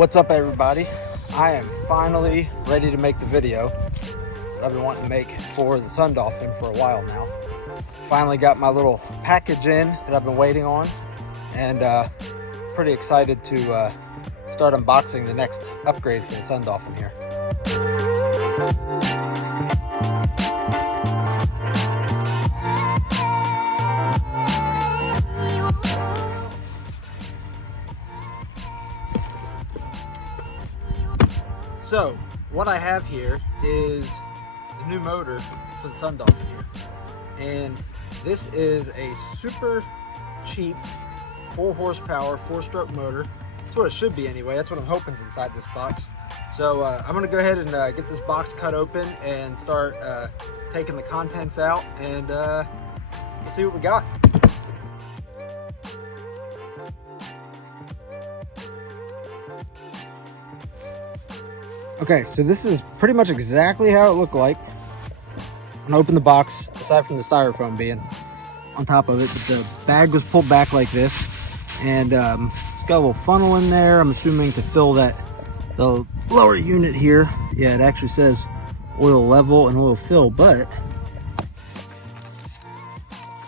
What's up, everybody? I am finally ready to make the video that I've been wanting to make for the Sun Dolphin for a while now. Finally got my little package in that I've been waiting on, and pretty excited to start unboxing the next upgrade for the Sun Dolphin here. So, what I have here is the new motor for the Sun Dolphin here. And this is a super cheap 4 horsepower, 4-stroke motor. That's what it should be anyway. That's what I'm hoping is inside this box. So I'm gonna go ahead and get this box cut open and start taking the contents out, and we'll see what we got. Okay, so this is pretty much exactly how it looked like. I'm gonna open the box, aside from the styrofoam being on top of it, but the bag was pulled back like this, and it's got a little funnel in there. I'm assuming to fill the lower unit here. Yeah, it actually says oil level and oil fill, but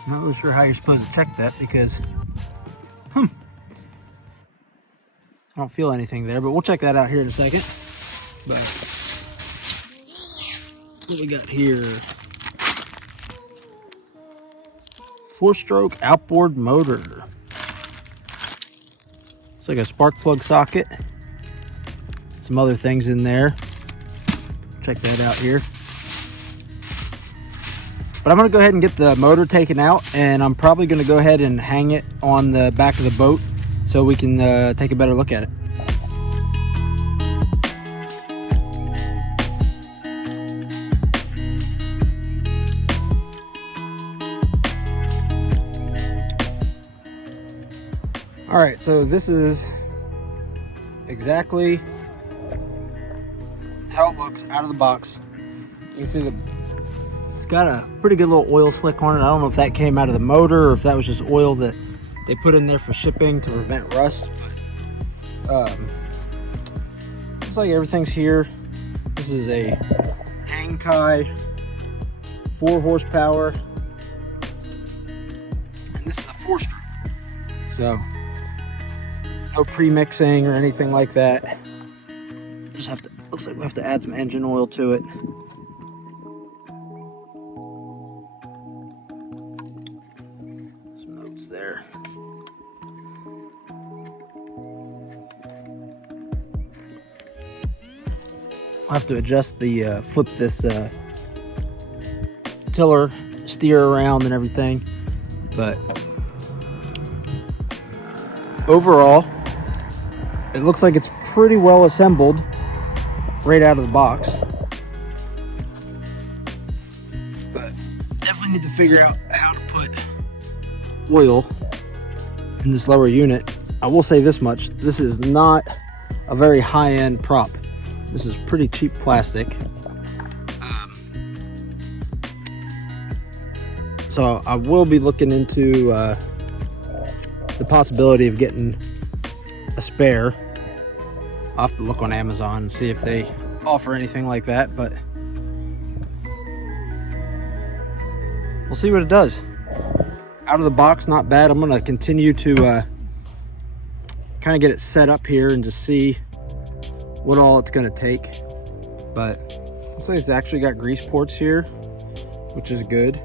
I'm not really sure how you're supposed to check that because I don't feel anything there, but we'll check that out here in a second. But what we got here? 4-stroke outboard motor. It's like a spark plug socket. Some other things in there. Check that out here. But I'm gonna go ahead and get the motor taken out, and I'm probably gonna go ahead and hang it on the back of the boat so we can take a better look at it. All right, so this is exactly how it looks out of the box. You can see it's got a pretty good little oil slick on it. I don't know if that came out of the motor or if that was just oil that they put in there for shipping to prevent rust. Looks like everything's here. This is a hang kai, 4 horsepower, and this is a 4-stroke. So no pre-mixing or anything like that. Just have to, looks like we have to add some engine oil to it. Some notes there. I'll have to adjust the, flip this tiller, steer around and everything. But overall, it looks like it's pretty well assembled right out of the box. But definitely need to figure out how to put oil in this lower unit. I will say this much, this is not a very high-end prop. This is pretty cheap plastic. So I will be looking into the possibility of getting a spare. I'll have to look on Amazon and see if they offer anything like that, but we'll see what it does. Out of the box, not bad. I'm gonna continue to kind of get it set up here and just see what all it's gonna take. But looks like it's actually got grease ports here, which is good.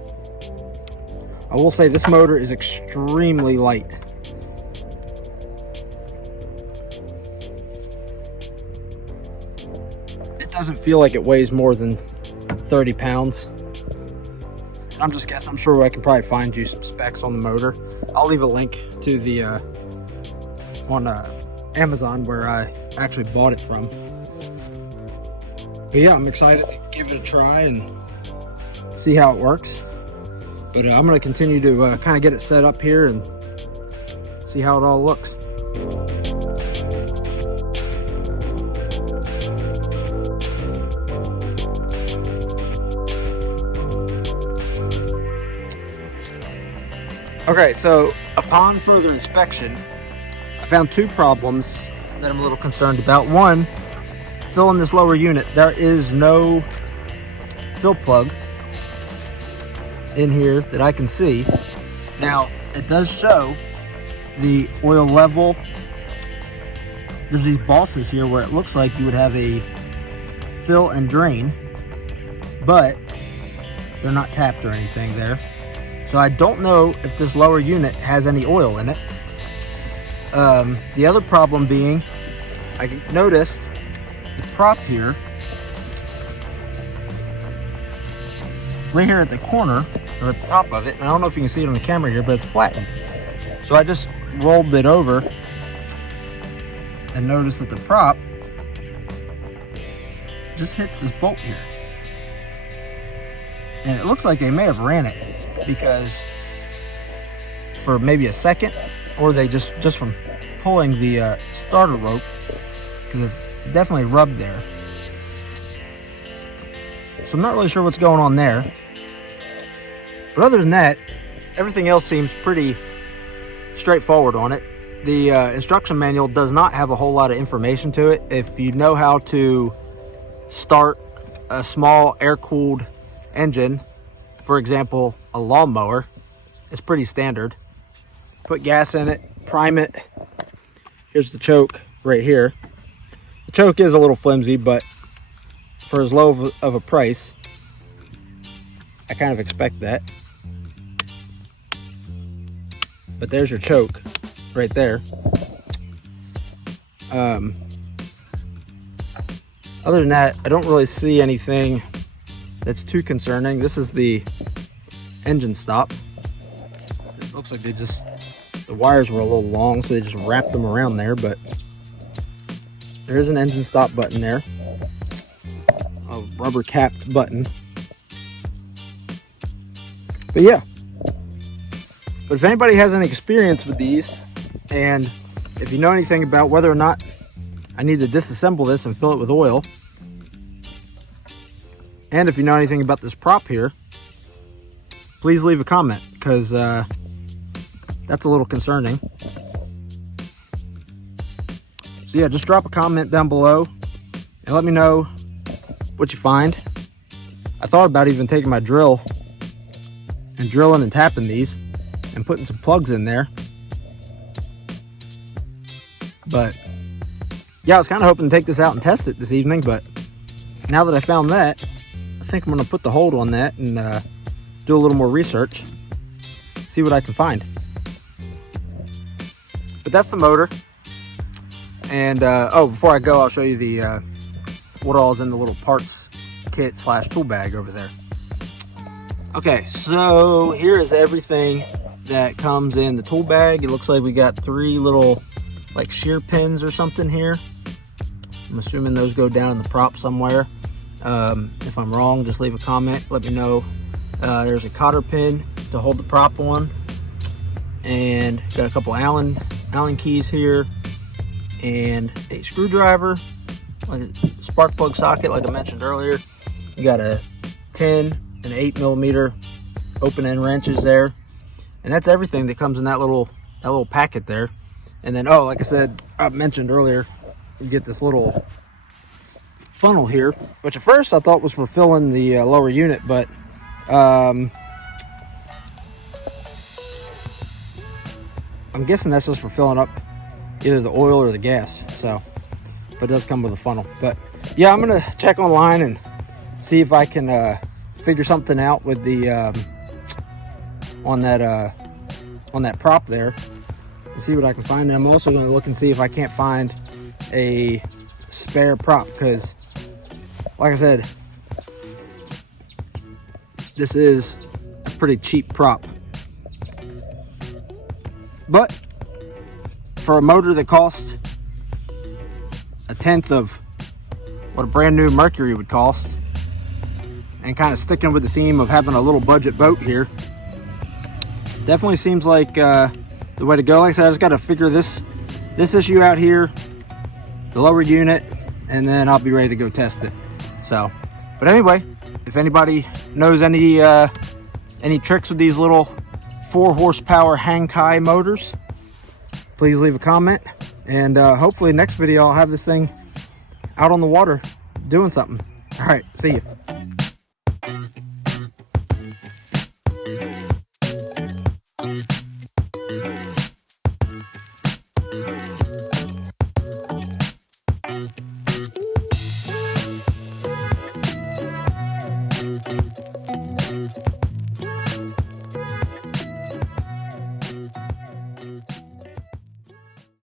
I will say this motor is extremely light. Doesn't feel like it weighs more than 30 pounds. I'm just guessing. I'm sure I can probably find you some specs on the motor. I'll leave a link to the on Amazon where I actually bought it from. But yeah, I'm excited to give it a try and see how it works. But I'm going to continue to kind of get it set up here and see how it all looks. Okay, so upon further inspection, I found 2 problems that I'm a little concerned about. One, filling this lower unit, there is no fill plug in here that I can see. Now, it does show the oil level. There's these bosses here where it looks like you would have a fill and drain, but they're not tapped or anything there. So I don't know if this lower unit has any oil in it. The other problem being, I noticed the prop here, right here at the corner, or at the top of it, and I don't know if you can see it on the camera here, but it's flattened. So I just rolled it over and noticed that the prop just hits this bolt here. And it looks like they may have ran it, because for maybe a second, or they just from pulling the starter rope, because it's definitely rubbed there. So I'm not really sure what's going on there. But other than that, everything else seems pretty straightforward on it. The instruction manual does not have a whole lot of information to it. If you know how to start a small air-cooled engine, for example, a lawnmower, it's pretty standard. Put gas in it, prime it. Here's the choke right here. The choke is a little flimsy, but for as low of a price, I kind of expect that. But there's your choke right there. Other than that, I don't really see anything that's too concerning. This is the engine stop. It looks like the wires were a little long, so they just wrapped them around there, but there is an engine stop button there. A rubber capped button. But yeah. But if anybody has any experience with these, and if you know anything about whether or not I need to disassemble this and fill it with oil, and if you know anything about this prop here, please leave a comment, because that's a little concerning. So yeah, just drop a comment down below and let me know what you find. I thought about even taking my drill and drilling and tapping these and putting some plugs in there. But yeah, I was kind of hoping to take this out and test it this evening, but now that I found that, I think I'm going to put the hold on that and do a little more research, see what I can find. But that's the motor. And oh, before I go, I'll show you the what all is in the little parts kit / tool bag over there. Okay, so here is everything that comes in the tool bag. It looks like we got 3 little like shear pins or something here. I'm assuming those go down in the prop somewhere. If I'm wrong, just leave a comment, let me know. There's a cotter pin to hold the prop on, and got a couple Allen keys here, and a screwdriver, like a spark plug socket like I mentioned earlier. You got a 10 and 8mm open end wrenches there, and that's everything that comes in that little packet there. And then, oh, like I said, I mentioned earlier, you get this little funnel here, which at first I thought was for filling the lower unit, but I'm guessing that's just for filling up either the oil or the gas. So, but it does come with a funnel. But yeah, I'm gonna check online and see if I can figure something out with the on that prop there, and see what I can find. And I'm also going to look and see if I can't find a spare prop, because like I said, this is a pretty cheap prop. But for a motor that costs 1/10 of what a brand new Mercury would cost, and kind of sticking with the theme of having a little budget boat here, definitely seems like the way to go. Like I said, I just got to figure this issue out here, the lower unit, and then I'll be ready to go test it. So, but anyway, if anybody knows any tricks with these little 4 horsepower Hankai motors, please leave a comment, And hopefully next video I'll have this thing out on the water doing something. All right, see you.